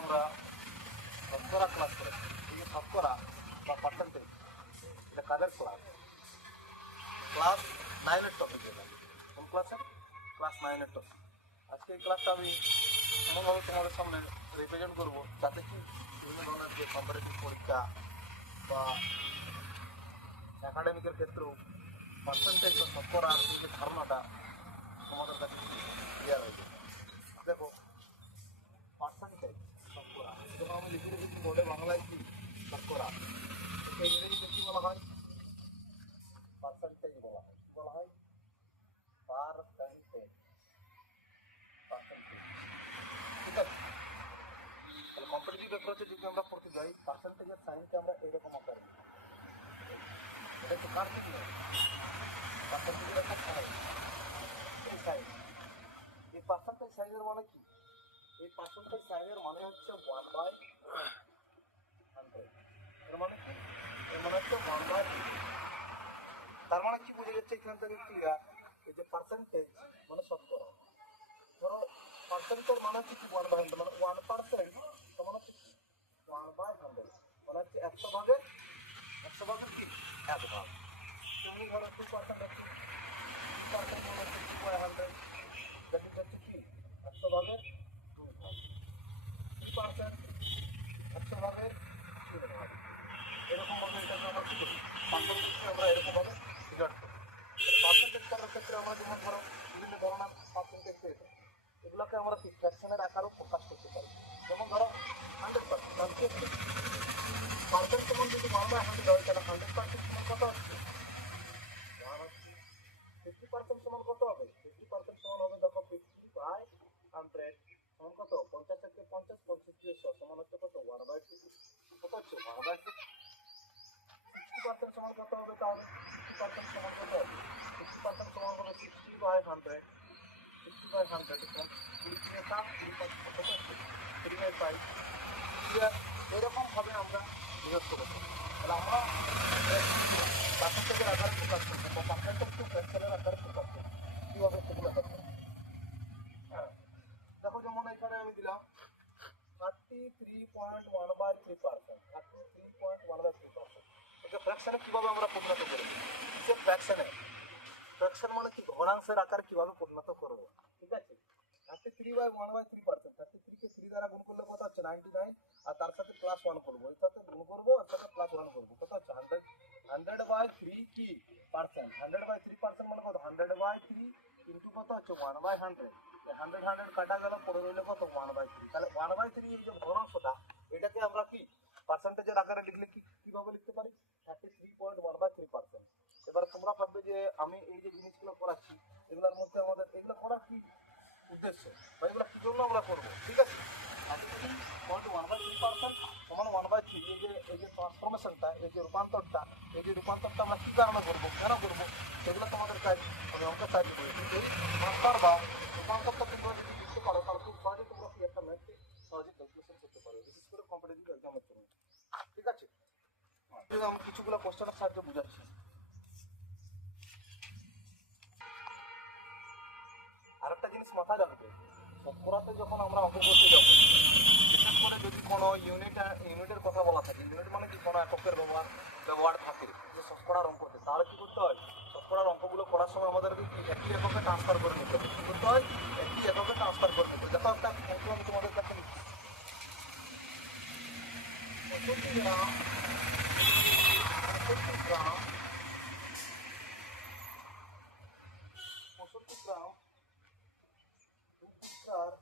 আমরা শতকরা ক্লাস করেছি। এই যে শতকরা বা পার্সেন্টেজ, এটা কাদের ক্লাস? ক্লাস 9-এর টপিক। এটা কোন ক্লাসের? ক্লাস 9-এর টপিক। আজকে এই ক্লাসটা আমি এমনভাবে তোমাদের সামনে রিপ্রেজেন্ট করবো যাতে কি বিভিন্ন ধরনের যে কম্পারেটিভ পরীক্ষা বা একাডেমিকের ক্ষেত্রেও পার্সেন্টেজ বা শতকরার যে ধারণাটা তোমাদের কাছে ক্লিয়ার হয়ে যাবে। দেখো, পার্সেন্টেজ শতকরা যখন আমি লিখে রেখেছি বোর্ডে বাংলায় কি শতকরা, এটা ইংরেজিতে কী বলা হয়? পার্সেন্টেজ বলা হয়। কী বলা হয়? পার্সেন্টেজ। পার্সেন্টেজ, ঠিক আছে। তাহলে কম্পিটিটিভ অ্যাপ্রোচে যদি আমরা পড়তে যাই, পার্সেন্টেজের সাইনকে আমরা এইরকম আকারে, এটা একটু কার ঠিক নেই, পার্সেন্টেজের একটা সাইন, এই সাইন। এই পার্সেন্টেজ সাইনের মানে কি? এই পার্সেন্টেজ সাইনের মানে হচ্ছে 1/100। এর মানে কি? এর মানে হচ্ছে 1/100। তার মানে কি বোঝা যাচ্ছে এখান থেকে ক্লিয়ার? এই যে পার্সেন্টেজ মানে শতকরা, ধরো পার্সেন্টেজ মানে হচ্ছে কি 1/100, মানে 1% সমান হচ্ছে কি 1/100, মানে হচ্ছে 100 ভাগের কি 1 ভাগ। তেমনি ধরো 2% আছে, 2% মানে হচ্ছে 2/100, যেটা হচ্ছে কি 100 ভাগের 2 ভাগ। 3% 100 ভাগের 3 ভাগ। এরকম ভাবে এটাকে আমরা কি করি? পার্সেন্টেজকে আমরা এরকম ভাবে ডিভাইড করি। পার্সেন্টেজ করার ক্ষেত্রে আমরা যেমন ধরো বিভিন্ন ধরনের পার্সেন্টেজ পেয়েছি, এগুলোকে আমরা কি ফ্র্যাকশনের আকারেও প্রকাশ করতে পারি। যেমন ধরো 100%, পার্সেন্ট সমান যদি 1/100 হয়, তাহলে 100% সমান কত হচ্ছে? 50% সমান কত হবে? 50% সমান হবে, দেখো 50/100 সমান কত? 50 থেকে 50, 50 দিয়ে 100 সমান হচ্ছে কত? 1/50। কত হচ্ছে? 1/50। 60% সমান কত হবে তাহলে? 60% সমান কত হবে? 60% সমান হবে 60/100। 60/100 এরকম 3/5। এরকম ভাবে আমরা বিভক্ত করতে পারি। তাহলে আমরা পার্সেন্টেজের আকারে প্রকাশ করবো বা পার্সেন্টেজকে ফ্র্যাকশনের আকারে প্রকাশ করবো। কীভাবে সেগুলো দেখো। হ্যাঁ, দেখো যেমন এখানে আমি দিলাম 33.1/3%। 33.1/3%। এটা ফ্র্যাকশনে কীভাবে আমরা পরিণত করেছি? যে ফ্র্যাকশন মানে কি ঘনাংশের আকারে কীভাবে পরিণত করবো, ঠিক আছে। 33/1/3%, 33-কে 3 দ্বারা গুণ করলে কত হচ্ছে? 99, আর তার সাথে +1 করবো, এর সাথে গুণ করবো, আর সাথে +1 করবো, কত হচ্ছে? 100। 100/3 কি পার্সেন্ট? 100/3% মানে কত? 100/3 কিন্তু কত হচ্ছে? 1/100। 100 কাটা গেল, পড়ে রইলে কত? 1/3। তাহলে 1/3 এই যে ঘনাংশটা, এটাকে আমরা কি পার্সেন্টেজের আকারে লিখলে কি কিভাবে লিখতে পারি? 33.1/3%। এবার তোমরা ভাববে যে আমি এই যে জিনিসগুলো করাচ্ছি, এগুলোর মধ্যে আমাদের এগুলো করার কি উদ্দেশ্য বা এগুলো কি জন্য আমরা করবো, ঠিক আছে। 33.1/3% সমান 1/3, এই যে ট্রান্সফরমেশনটা, এই যে রূপান্তরটা আমরা কি কারণে করবো, কেন করবো, সেগুলো তোমাদের কাজ আমি অঙ্কের সাহায্যে করি। কিন্তু এই ট্রান্সফার বা রূপান্তরটা তোমরা যদি বুঝতে পারো, তাহলে খুব সহজে তোমরা কি একটা ম্যাথকে সহজে ক্যালকুলেশন করতে পারো, বিশেষ করে কম্পিটিটিভ এক্সামের জন্য, ঠিক আছে। আমি কিছুগুলো কোশ্চেনের সাহায্যে বুঝাচ্ছি। আরেকটা জিনিস মাথায় রাখবে, শতকরাতে যখন আমরা অঙ্ক করতে যাবো, বিশেষ করে যদি কোনো ইউনিটের কথা বলা থাকে, ইউনিট মানে কি কোনো এককের ব্যবহার থাকে যে শতকরার অঙ্কতে, তাহলে কি করতে হয়? শতকরার অঙ্কগুলো করার সময় আমাদেরকে কি একই এককে ট্রান্সফার করে নিতে হবে। কী করতে হয়? একই এককে ট্রান্সফার করে নিতে হবে। দেখো একটা অঙ্ক আমি তোমাদের কাছে লিখছি, 65 গ্রাম 65 গ্রাম 65 গ্রাম 2 কিগ্রার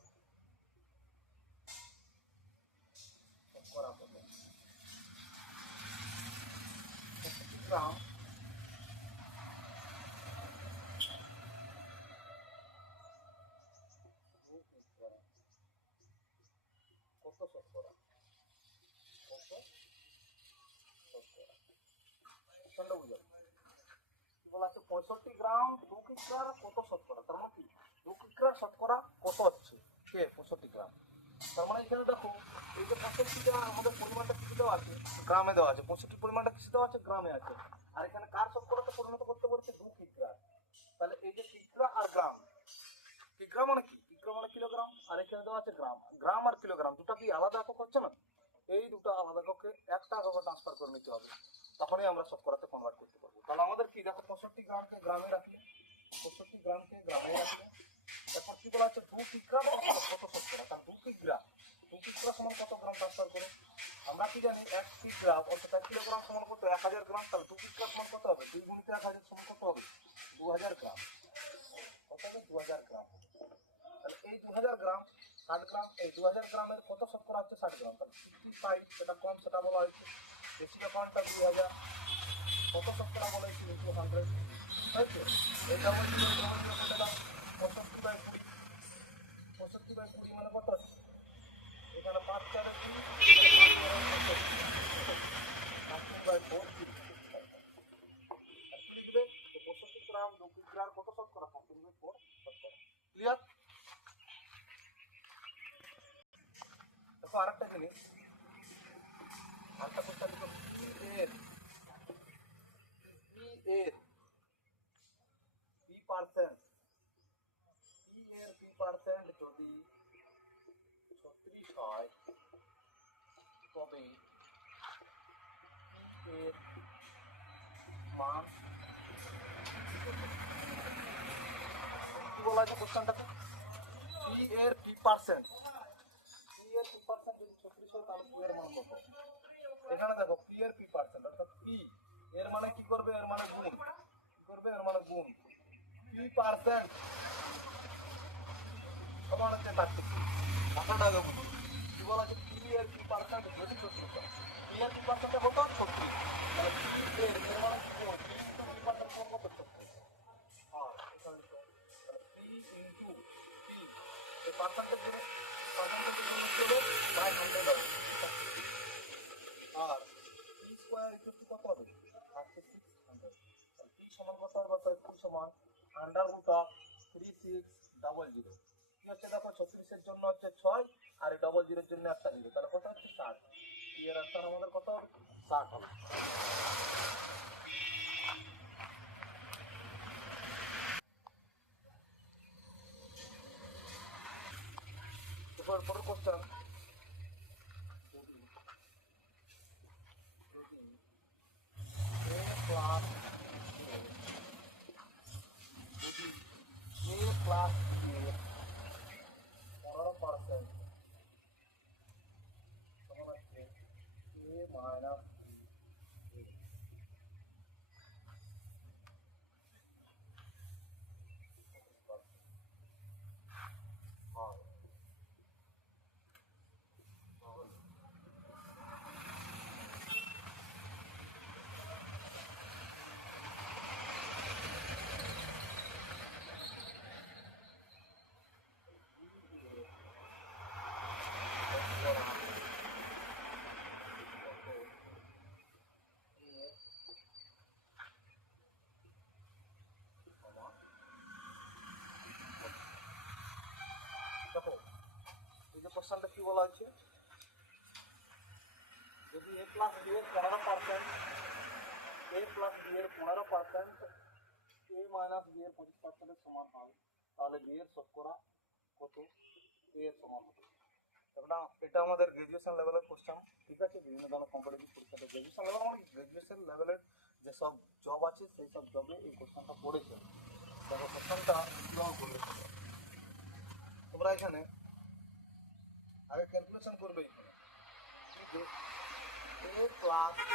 শতকরা কত? 65 গ্রাম 2 কিগ্রা কত শতকরা? কত শতকরা? কোনটা বুঝো? কি বলা আছে? 65 গ্রাম 2 কিগ্রার কত শতকরা? তার মানে কি 2 কিগ্রার শতকরা কত হচ্ছে? কে 65 গ্রাম। তার মানে এখানে দেখো, এই যে 65টা আমাদের পরিমাণটা কিছু দেওয়া আছে, গ্রামে দেওয়া আছে। 65 পরিমাণটা কিছু দেওয়া আছে, গ্রামে আছে। আর এখানে কার শতকরাতে পরিণত করতে বলেছে? 2 কিগ্রা। তাহলে এই যে কিগ্রা আর গ্রাম, কিগ্রা মানে কি? কিগ্রা মানে কি কিলোগ্রাম আর এখানে দেওয়া আছে গ্রাম। গ্রাম আর কিলোগ্রাম দুটো কি আলাদা একক হচ্ছে না? এই দুটো আলাদা এককে একটা এককে ট্রান্সফার করে নিতে হবে, তখনই আমরা শতকরাতে কনভার্ট করতে পারবো। তাহলে আমাদের কি দেখো 65 গ্রামকে গ্রামে রাখলে, 65 গ্রামকে গ্রামে রাখলে, তারপর কি বলা হচ্ছে 2 কিগ্রা কত শতকরা, তার 2 কিগ্রা, 2 কিগ্রা সমান কত গ্রাম ট্রান্সফার করে? আমরা কি জানি 1 কিগ্রা অর্থাৎ 1 কিলোগ্রাম সমান কত? 1000 গ্রাম। তাহলে 2 কিগ্রা সমান কত হবে? 2 গুণিত 1000 সমান কত হবে? 2000 গ্রাম। কত হবে? 2000 গ্রাম। তাহলে এই 2000 গ্রাম 60 গ্রাম, এই 2000 গ্রামের কত শতকরা হচ্ছে? 60 গ্রাম। তাহলে 55, সেটা কম সেটা বলা হয়েছে। বেশি কোনটা? 2000। কত শতকরা বলা হয়েছে? ইনটু 100, তাই তো? এটা বলছি কোনটা দাও? 65/20, 65/20 মানে কত হচ্ছে? এখানে 5 4 এর 2, এখানে 5 4 আর 4 আর কি লিখবে? 65 গ্রাম 2 কিগ্রার কত শতকরা? 35/4 শতকরা। ক্লিয়ার? দেখো আরেকটা জিনিস, আরেকটা কোশ্চেন লিখো, পি পার্সেন্ট, পি এর পি পার্সেন্ট যদি 36 হয়, তবে পি এর মান কি বলা আছে কোশ্চেনটাতে? পি এর পি পার্সেন্ট, পি এর পি পার্সেন্ট যদি 36 হয় তাহলে পি এর মান কত? এখানে দেখো পি এর পি পার্সেন্ট অর্থাৎ পি এর মানে কি করবে? এর মানে গুণ, কি করবে? এর মানে গুণ। পি পার্সেন্ট সমান হচ্ছে 36। কথাটা আগে বুঝুন, কি বলা আছে? পি এর পি পার্সেন্ট যদি 36 হয়, পি এর পি পার্সেন্ট কত? 36। তাহলে পি এর এর মানে কি গুণ? পি ইনটু পি পার্সেন্ট সমান কত? 36। আর এখানে লিখো, তাহলে পি ইনটু পি, এই পার্সেন্টেজ গুলো, পার্সেন্টেজ গুলো কি হবে? বাই 100 হবে। আর পি স্কয়ার ইকুয়াল টু কত হবে? 3600। তাহলে পি সমান কত হবে? পি সমান আন্ডার রুট অফ 3600। কি হচ্ছে দেখো, 36 এর জন্য হচ্ছে 6 আর এই 00 এর জন্য একটা 0, তাহলে কত হচ্ছে? 60। পি এর আনসার আমাদের কত হবে? 60 হবে। এরপর পরের কোশ্চেন, a প্লাস যদি a প্লাস a 15% সমান হচ্ছে a মাইনাস b। হয় তাহলে দেখো এই যে কোশ্চেনটা কি বলা হয়েছে, যদি a প্লাস b এর 15%, a প্লাস b এর 15% a মাইনাস b এর 25% এর সমান হয়, তাহলে b এর শতকরা কত a এর সমান হবে। এটা এটা আমাদের গ্রাজুয়েশন লেভেলের কোশ্চেন, ঠিক আছে? বিভিন্ন ধরনের কম্পিটিটিভ পরীক্ষাতে গ্রাজুয়েশন লেভেল মানে গ্রাজুয়েশন লেভেলের যেসব জব আছে সেই সব জবে এই কোশ্চেনটা পড়েছে। দেখো কোশ্চেনটা কিভাবে করলে তোমরা এখানে আগে ক্যালকুলেশন করবে, এখানে যে a plus e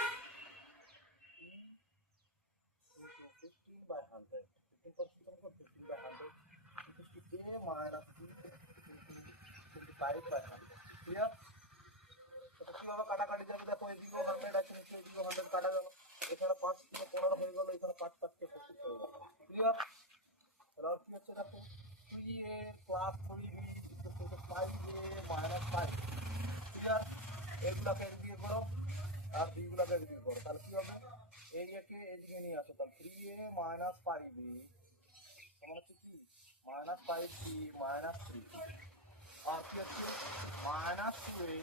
into 15/100, 15% 15/100 equals to a minus b into 25/100। Clear? তো কিভাবে কাটাকাটি যাবে দেখো, এদিকেও 100 আছে, নিচে এদিকেও 100 কাটা গেল, এখানে 5 থেকে 15 হয়ে গেল, এখানে 5 5 থেকে 25 হয়ে গেল। ক্লিয়ার? তাহলে আর কি হচ্ছে দেখো, 3a plus 3b equals to 5a minus 5। Clear? এগুলাকে এদিকে করো আর b গুলাকে এদিকে করো, তাহলে কি হবে? এই একে এদিকে নিয়ে আসো, তাহলে 3a minus 5b সমান হচ্ছে কি? minus 5b minus 3 আর কি হচ্ছে? minus 2a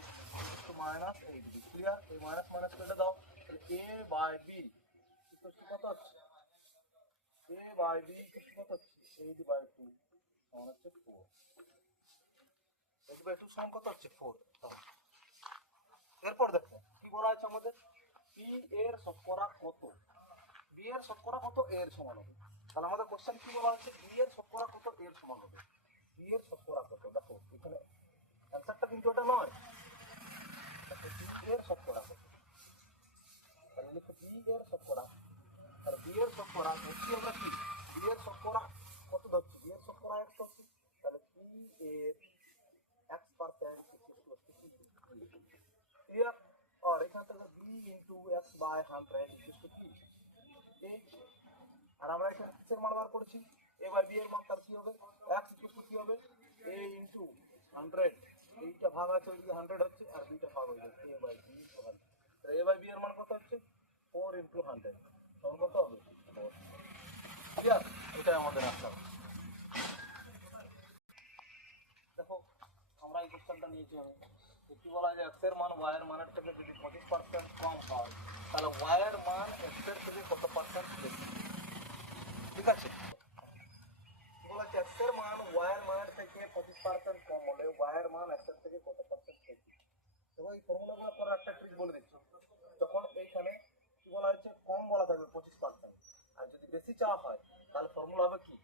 to minus 8b। Clear? এই মাইনাস মাইনাস কেটে দাও, তাহলে a by b equal to কত হচ্ছে? a by b equal to কত হচ্ছে? 8/2 সমান হচ্ছে 4। h/2 সমান কত হচ্ছে 4। এরপর দেখো কি বলা আছে আমাদের, পি এর শতকরা কত, বি এর শতকরা কত a এর সমান হবে। তাহলে আমাদের কোশ্চেন কি বলা হচ্ছে, বি এর শতকরা কত a এর সমান হবে। বি এর শতকরা কত, দেখো এখানে অ্যানসারটা কিন্তু এটা নয়, দেখো বি এর শতকরা কত, তাহলে লিখো বি এর শতকরা। তাহলে বি এর শতকরা ধরছি আমরা কি, বি এর শতকরা কত ধরছি, বি এর শতকরা x ধরছি। তাহলে বি এর x% ক্লিয়ার। আর এখান থেকে b into x/100 কি a। আর আমরা এখানে কিসের মান বার করেছি, a বাই b এর মান, তার কি হবে x কি হবে a into 100, এইটা ভাগ আছে ওইদিকে 100 হচ্ছে, আর দুইটা ভাগ হয়ে যাচ্ছে a বাই b সমান। তাহলে a বাই b এর মান কত হচ্ছে 4 into 100 সমান কত হবে 4। ক্লিয়ার, এটাই আমাদের আনসার। দেখো আমরা এই কোশ্চেনটা নিয়েছি আমি, কি বলা যায় x এর মান y এর মানের থেকে যদি 25% কম হয় তাহলে y এর মান x এর থেকে কত পার্সেন্ট বেশি। ঠিক আছে, বলা আছে x এর মান y এর মানের থেকে 25% কম হলে y এর মান x এর থেকে কত পার্সেন্ট বেশি। এবং এই ফর্মুলাগুলো করার একটা ট্রিক বলে দিচ্ছি, যখন এইখানে কি বলা হচ্ছে কম বলা থাকবে 25%, আর যদি বেশি চাওয়া হয় তাহলে ফর্মুলা হবে কি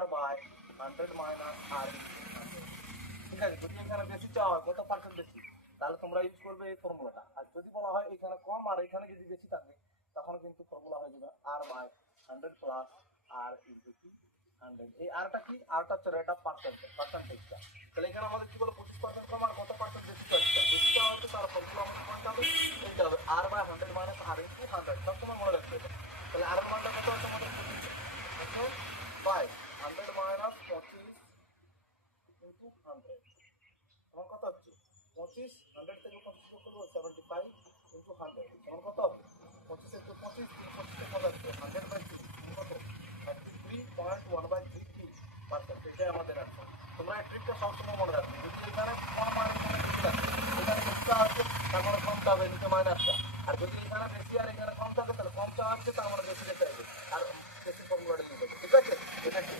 r বাই 100 মাইনাস r। ঠিক আছে, যদি এখানে বেশি চাওয়া হয় কত পার্সেন্ট বেশি, তাহলে তোমরা ইউজ করবে এই ফর্মুলাটা। আর যদি বলা হয় এখানে কম আর এখানে যদি বেশি থাকে তখন কিন্তু ফর্মুলা হয়ে যাবে r by 100 plus r into 100। এই rটা কি, rটা হচ্ছে রেট অফ পার্সেন্টেজটা। তাহলে এখানে আমাদের কি বলে 25% কম আর কত পার্সেন্ট বেশি চাচ্ছে, বেশি চাওয়া হচ্ছে তার ফর্মুলা আমাদের কোনটা হবে, এইটা হবে r by 100 minus r into 100। সবসময় মনে রাখবে এটা। তাহলে r এর মানটা কত আছে আমাদের 25 বাই 100 মাইনাস 25 ইনটু 100 সমান কত হচ্ছে 25। 100 থেকে 25 করতে 75 ইনটু 100 সমান কত হবে 25 ইনটু 25 325 কত হচ্ছে 100 বাই 3 কত 33.1/3%। এটাই আমাদের অ্যান্সার। তোমরা এই ট্রিকটা সবসময় মনে রাখবে, যদি এখানে কম আর এখানে বেশি থাকে, এখানে বেশি চাওয়া হচ্ছে তার মানে কম চাবে নিচে মাইনাসটা, আর যদি এখানে বেশি আর এখানে কম থাকে তাহলে কম চাওয়া হচ্ছে তার মানে বেশি চাইবে, আর বেশি ফর্মুলাটা দিতে হবে। ঠিক আছে, এটা কি